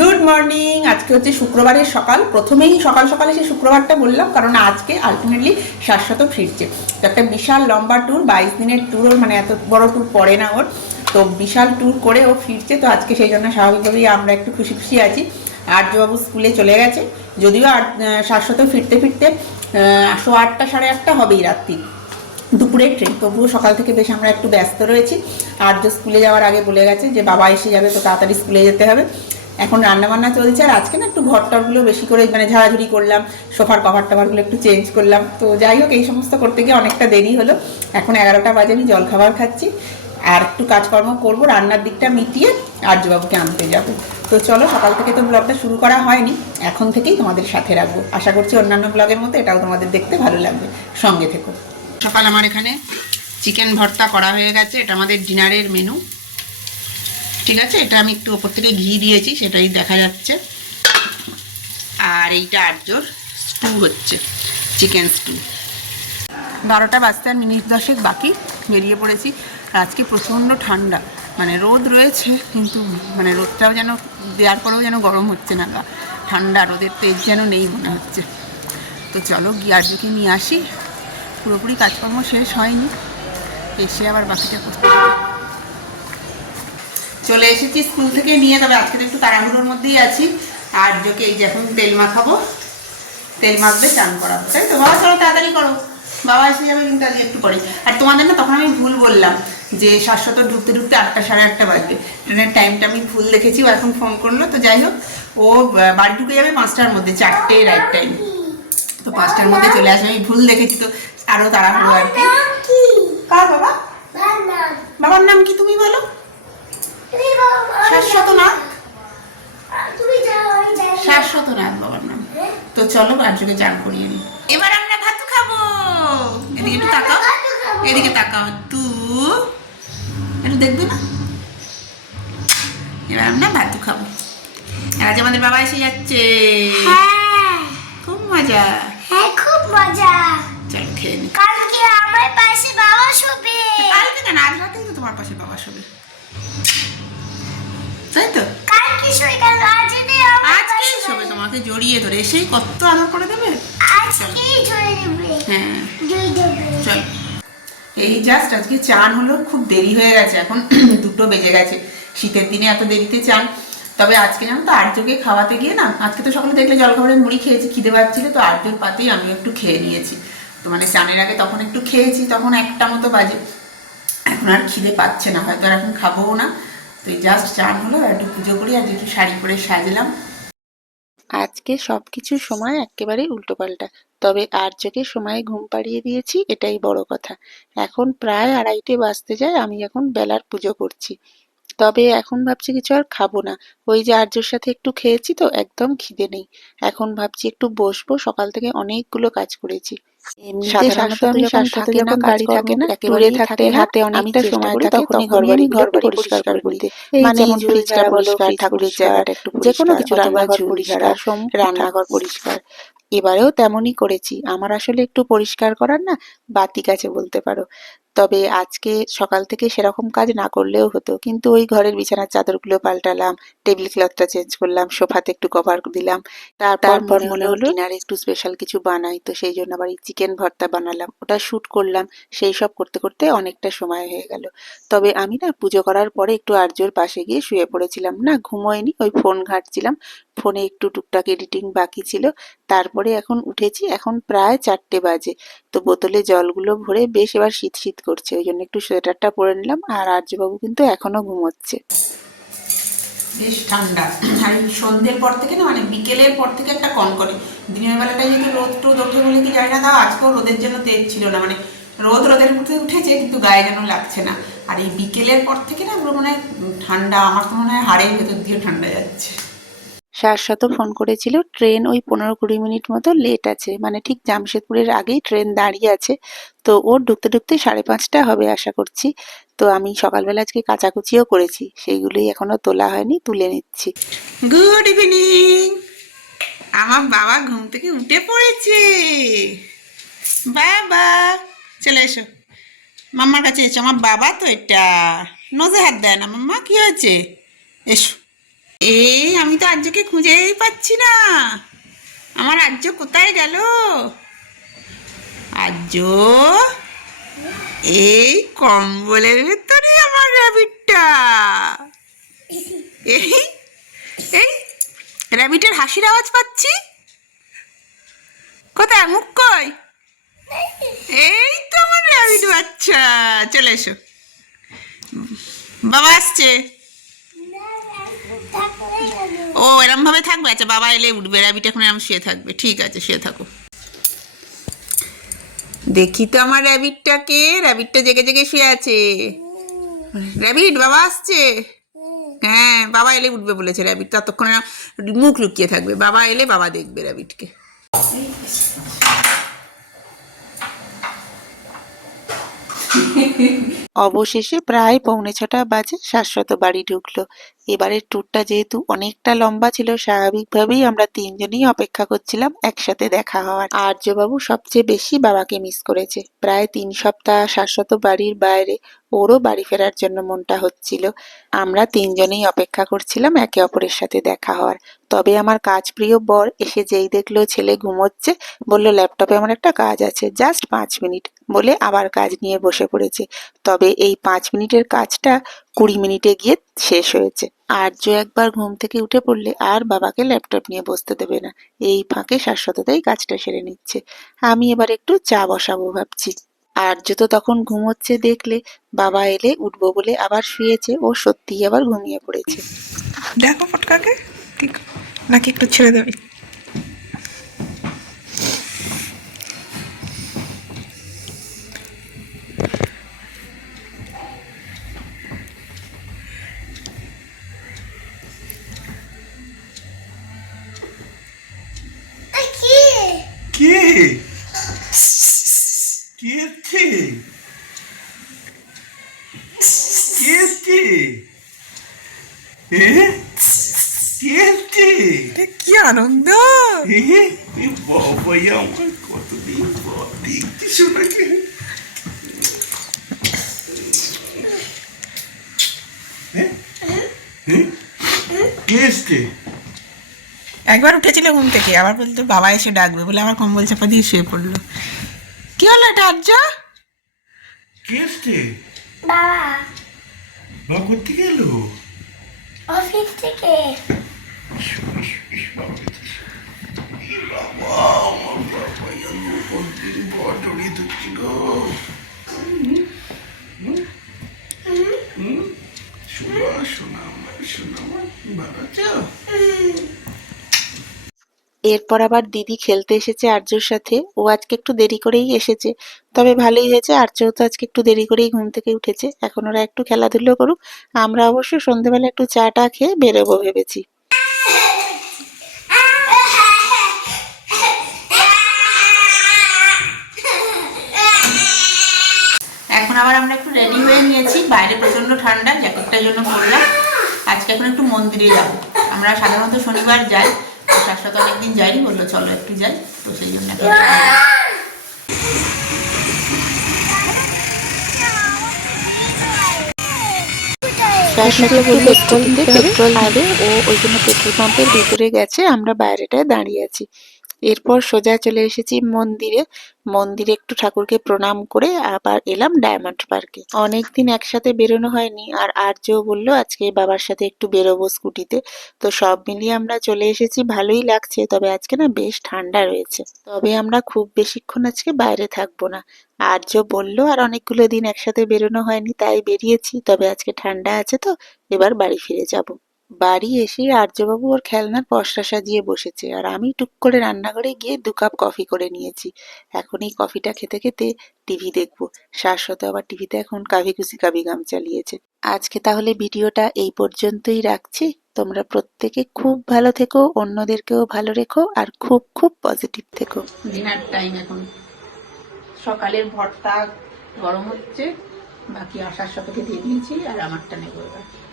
Good morning আজকে হচ্ছে শুক্রবারের সকাল। প্রথমেই সকাল সকালে সে শুক্রবারটা বললাম কারণ আজকে আলটিমেটলি শাশ্বত ফিরছে তো একটা বিশাল লম্বা ট্যুর বাইশ দিনের ট্যুর ওর মানে এত বড় ট্যুর পড়ে না ওর। তো বিশাল ট্যুর করে ও ফিরছে তো আজকে সেই জন্য স্বাভাবিকভাবেই আমরা একটু খুশি খুশি আছি। আর্যবাবু স্কুলে চলে গেছে। যদিও আর শাশ্বত ফিরতে ফিরতে আহ, আটটা সাড়ে আটটা হবেই রাত্রি। দুপুরের ট্রেন তবুও সকাল থেকে বেশ আমরা একটু ব্যস্ত রয়েছি। আর্য স্কুলে যাওয়ার আগে বলে গেছে যে বাবা এসে যাবে তো তাড়াতাড়ি স্কুলে যেতে হবে। এখন রান্নাবান্না চলছে, আর আজকে না একটু ঘর টরগুলো বেশি করে মানে ঝাড়াঝুড়ি করলাম, সোফার কভার টভারগুলো একটু চেঞ্জ করলাম। তো যাই হোক, এই সমস্ত করতে গিয়ে অনেকটা দেরি হলো। এখন এগারোটা বাজে, আমি জলখাবার খাচ্ছি। আর একটু কাজকর্ম করব, রান্নার দিকটা মিটিয়ে আর্যবাবুকে আনতে যাব। তো চলো, সকাল থেকে তো ব্লগটা শুরু করা হয়নি, এখন থেকেই তোমাদের সাথে রাখব। আশা করছি অন্যান্য ব্লগের মতো এটাও তোমাদের দেখতে ভালো লাগবে। সঙ্গে থেকো। সকাল আমার এখানে চিকেন ভর্তা করা হয়ে গেছে, এটা আমাদের ডিনারের মেনু। ঠিক আছে, এটা আমি একটু ওপর থেকে ঘি দিয়েছি, সেটাই দেখা যাচ্ছে। আর এইটা আটজোর স্টু হচ্ছে, চিকেন স্টু। বারোটা বাজতে আর মিনিট দশেক বাকি, বেরিয়ে পড়েছি। আজকে প্রচণ্ড ঠান্ডা মানে রোদ রয়েছে, কিন্তু মানে রোদটাও যেন, দেওয়ার পরেও যেন গরম হচ্ছে না গা। ঠান্ডা, রোদের তেজ যেন নেই মনে হচ্ছে। তো চলো গিয়ে আর্যকে নিয়ে আসি। পুরোপুরি কাজকর্ম শেষ হয়নি, এসে আবার বাকিটা করতে চলে এসেছি স্কুল থেকে নিয়ে তবে আজকে তো একটু তাড়াহুড়োর মধ্যেই আছি। আর যোকে এই যে এখন তেল মাখাবো তেল মাখবে চান করাবো তাই তো? বাবা চলো তাড়াতাড়ি করো। বাবা এসে যাবে কিন্তু আজকে একটু পরে আর তোমাদের না তখন আমি ভুল বললাম যে শাশ্বত ঢুকতে ঢুকতে আটটা সাড়ে আটটা বাজবে। ট্রেনের টাইমটা আমি ভুল দেখেছি ও এখন ফোন করল। তো যাই হোক ও বাড়ি ঢুকে যাবে পাঁচটার মধ্যে চারটে রাইট টাইম তো পাঁচটার মধ্যে চলে আসবে আমি ভুল দেখেছি তো আরও তাড়াহুড়ো আর কি। কার বাবা। বাবার নাম কি তুমি বলো? শাশ্বত না শাশ্বত না বাবার নাম। তো চলো আর্যকে চান করিয়ে নিই। এবার আমরা ভাত খাব। এদিকে একটু তাকাও। এদিকে তাকাও। তু একটু দেখবে না? এবার আমরা ভাত খাব। আজ আমাদের বাবা এসে যাচ্ছে। খুব মজা। হ্যাঁ খুব মজা। চল খেয়ে নি। কালকে আমার পাশে বাবা শোবে। কালকে কেন? আজ রাতেই তো তোমার পাশে বাবা শোবে। তাই তো? আজকেই তোমাকে জড়িয়ে ধরে এসেই কত আদর করে দেবে? হ্যাঁ। চল। এই জাস্ট আজকে চান হলো খুব দেরি হয়ে গেছে এখন দুটো বেজে গেছে। শীতের দিনে এত দেরিতে চান। তবে আজকে জানো তো আর্যকে খাওয়াতে গিয়ে না আজকে তো সকালে দেখলে জলখাবারে মুড়ি খেয়েছি খিদে পাচ্ছিল তো আর্যর পাতেই আমি একটু খেয়ে নিয়েছি। তো মানে চানের আগে তখন একটু খেয়েছি তখন একটা মতো বাজে। এখন আর খিদে পাচ্ছে না, হয়তো আর এখন খাবোও না। তো জাস্ট চান হলো একটু পুজো করি আজ একটু শাড়ি পরে সাজলাম। আজকে সবকিছু সময় একেবারেই উল্টোপাল্টা তবে আর্যকে সময়ে ঘুম পাড়িয়ে দিয়েছি, এটাই বড় কথা। এখন প্রায় আড়াইটে বাজতে যায়, আমি এখন বেলার পুজো করছি। তবে এখন ভাবছি কিছু আর খাব না। ওই যে আর্যর সাথে একটু খেয়েছি তো, একদম খিদে নেই। এখন ভাবছি একটু বসবো, সকাল থেকে অনেকগুলো কাজ করেছি। সাধারণত যখন থাকে না, দূরে থাকতে হাতে অনেকটা সময় থাকে, তখনই ঘর বাড়ি পরিষ্কার করতে। মানে পরিষ্কার পরিষ্কার ঠাকুরের জায়গাটা একটু যে কোনো কিছু রান্নাঘর পরিষ্কার, রান্নাঘর পরিষ্কার। এবারেও তেমনই করেছি। আমার আসলে একটু পরিষ্কার করার না বাতিক কাছে বলতে পারো। তবে আজকে সকাল থেকে সেরকম কাজ না করলেও হতো। কিন্তু ওই ঘরের বিছানার চাদরগুলো পাল্টালাম টেবিল ক্লথটা চেঞ্জ করলাম সোফাতে একটু কভার দিলাম। তারপর মনে হলো ডিনারে একটু স্পেশাল কিছু বানাই তো সেই জন্য আবার চিকেন ভর্তা বানালাম। ওটা শ্যুট করলাম সেই সব করতে করতে অনেকটা সময় হয়ে গেল। তবে আমি না পুজো করার পরে একটু আর্যর পাশে গিয়ে শুয়ে পড়েছিলাম না ঘুমোয়নি ওই ফোন ঘাঁটছিলাম। ফোনে একটু টুকটাক এডিটিং বাকি ছিল, তারপরে এখন উঠেছি, এখন প্রায় চারটে বাজে। তো বোতলে জলগুলো ভরে বেশ এবার শীত শীত করছে, ওই জন্য একটু সোয়েটারটা পরে নিলাম, আর আর্যবাবু কিন্তু এখনও ঘুমোচ্ছে। বেশ ঠান্ডা। আর সন্ধ্যের পর থেকে না মানে বিকেলের পর থেকে একটা কম করে দিনের বেলাটায় যেহেতু রোদ টোদ ওঠে বলে কি জানি না, তাও আজকেও রোদের জন্য তেজ ছিল না। মানে রোদ রোদের মধ্যে উঠেছে, কিন্তু গায়ে যেন লাগছে না। আর এই বিকেলের পর থেকে না, পুরো মনে হয় ঠান্ডা, আমার তো মনে হয় হাড়ের ভেতর দিয়ে ঠান্ডা যাচ্ছে। শাশ্বত ফোন করেছিল, ট্রেন ওই পনেরো কুড়ি মিনিট মতো লেট আছে মানে ঠিক জামশেদপুরের আগেই ট্রেন দাঁড়িয়ে আছে, তো ওর ঢুকতে ঢুকতে সাড়ে পাঁচটা হবে আশা করছি, তো আমি সকালবেলা আজকে কাচাকুচিও করেছি, সেইগুলোই এখনও তোলা হয়নি, তুলে নিচ্ছি। গুড ইভিনিং আমার বাবা ঘুম থেকে উঠে পড়েছে! বাবা! চলে এসো। মাম্মার কাছে এসো, আমার বাবা তো এটা নজে হাত দেয় না, মাম্মা কি হয়েছে? এসো। এই আমি তো আর্যকে খুঁজেই পাচ্ছি না। আমার আর্য কোথায় গেল? আর্য? এই কম্বলের ভেতরে আমার র্যাবিটটা। এই এই, র্যাবিটের হাসির আওয়াজ পাচ্ছি? কোথায়, মুখ কই? এই তো আমার র্যাবিট বাচ্চা, চলে এসো। বাবা আসছে। ও এরম ভাবে থাকবে? আচ্ছা বাবা এলে উঠবে র্যাবিট এখন এরম শুয়ে থাকবে। ঠিক আছে, শুয়ে থাকো। দেখি তো আমার র্যাবিটটাকে র্যাবিটটা জেগে জেগে শুয়ে আছে। র্যাবিট বাবা আসছে? হ্যাঁ বাবা এলে উঠবে বলেছে র্যাবিট ততক্ষণ মুখ লুকিয়ে থাকবে। বাবা এলে বাবা দেখবে র্যাবিটকে অবশেষে প্রায় পৌনে ছটা বাজে, শাশ্বত বাড়ি ঢুকলো। এবারের ট্যুরটা যেহেতু অনেকটা লম্বা ছিল, স্বাভাবিকভাবেই আমরা তিনজনই অপেক্ষা করছিলাম একসাথে দেখা হওয়ার। আর্যবাবু সবচেয়ে বেশি বাবাকে মিস করেছে। প্রায় তিন সপ্তাহ শাশ্বত বাড়ির বাইরে ওরও বাড়ি ফেরার জন্য মনটা হচ্ছিল। আমরা তিনজনেই অপেক্ষা করছিলাম একে অপরের সাথে দেখা হওয়ার। তবে আমার কাজ প্রিয় বর এসে যেই দেখল ছেলে ঘুমোচ্ছে, বলল ল্যাপটপে আমার একটা কাজ আছে জাস্ট পাঁচ মিনিট বলে আবার কাজ নিয়ে বসে পড়েছে। তবে এই পাঁচ মিনিটের কাজটা কুড়ি মিনিটে গিয়ে শেষ হয়েছে। আর্য একবার ঘুম থেকে উঠে পড়লে আর বাবাকে ল্যাপটপ নিয়ে বসতে দেবে না। এই ফাঁকে শাশ্বততাই কাজটা সেরে নিচ্ছে। আমি এবার একটু চা বসাবো ভাবছি। আর্য তো তখন ঘুমোচ্ছে দেখলে, বাবা এলে উঠবো বলে আবার শুয়েছে, ও সত্যিই আবার ঘুমিয়ে পড়েছে। দেখো ফটকাকে, ঠিক, নাকি একটু ছেড়ে দেবে? এ এ বাবা এ আমার কতদিন পর দেখছি শোনাকে কে এসছে একবার উঠেছিল ঘুম থেকে আবার বলতো বাবা এসে ডাকবে। বলে আমার কম্বল চাপা দিয়ে শুয়ে পড়ল। কি হলো এটা আর্য কে এসছে? বাবা। বা করতে গেল অফিস থেকে। এরপর আবার দিদি খেলতে এসেছে আর্যর সাথে। ও আজকে একটু দেরি করেই এসেছে। তবে ভালোই হয়েছে, আর্যও তো আজকে একটু দেরি করেই ঘুম থেকে উঠেছে। এখন ওরা একটু খেলাধুলো করুক। আমরা অবশ্য সন্ধেবেলা একটু চা টা খেয়ে বেরোবো ভেবেছি। এখন আবার আমরা একটু রেডি হয়ে নিয়েছি। বাইরে প্রচণ্ড ঠান্ডা জ্যাকেটটার জন্য পরলাম। আজকে এখন একটু মন্দিরে যাব। আমরা সাধারণত শনিবার যাই তো শাশ্বত অনেকদিন যাইনি বলল চলো একটু যাই তো সেই জন্য পেট্রোল দিতে পেট্রোল নেবে ও ওই জন্য পেট্রোল পাম্পের ভিতরে গেছে আমরা বাইরেটায় দাঁড়িয়ে আছি। এরপর সোজা চলে এসেছি মন্দিরে। মন্দিরে একটু ঠাকুরকে প্রণাম করে আবার এলাম ডায়মন্ড পার্কে। অনেকদিন একসাথে বেরোনো হয়নি আর আর্য বলল, আজকে বাবার সাথে একটু বেরোবো স্কুটিতে। তো সব মিলিয়ে আমরা চলে এসেছি, ভালোই লাগছে, তবে আজকে না বেশ ঠান্ডা রয়েছে। তবে আমরা খুব বেশিক্ষণ আজকে বাইরে থাকব না। আর্য বলল, আর অনেকগুলো দিন একসাথে বেরোনো হয়নি, তাই বেরিয়েছি, তবে আজকে ঠান্ডা আছে তো, এবার বাড়ি ফিরে যাব। বাড়ি এসে আর্যবাবু ওর খেলনার পসরা সাজিয়ে বসেছে আর আমি টুক করে রান্নাঘরে গিয়ে দু কাপ কফি করে নিয়েছি। এখন এই কফিটা খেতে খেতে টিভি দেখব। শাশ্বত আবার টিভিতে এখন কাভি খুশি কাভি গাম চালিয়েছে। আজকে তাহলে ভিডিওটা এই পর্যন্তই রাখছি। তোমরা প্রত্যেকে খুব ভালো থেকো, অন্যদেরকেও ভালো রেখো আর খুব খুব পজিটিভ থেকো। ডিনার টাইম এখন। সকালের ভর্তা গরম হচ্ছে, বাকি আসার সাথে দিয়ে দিয়েছি আর আমারটা নেব এবার।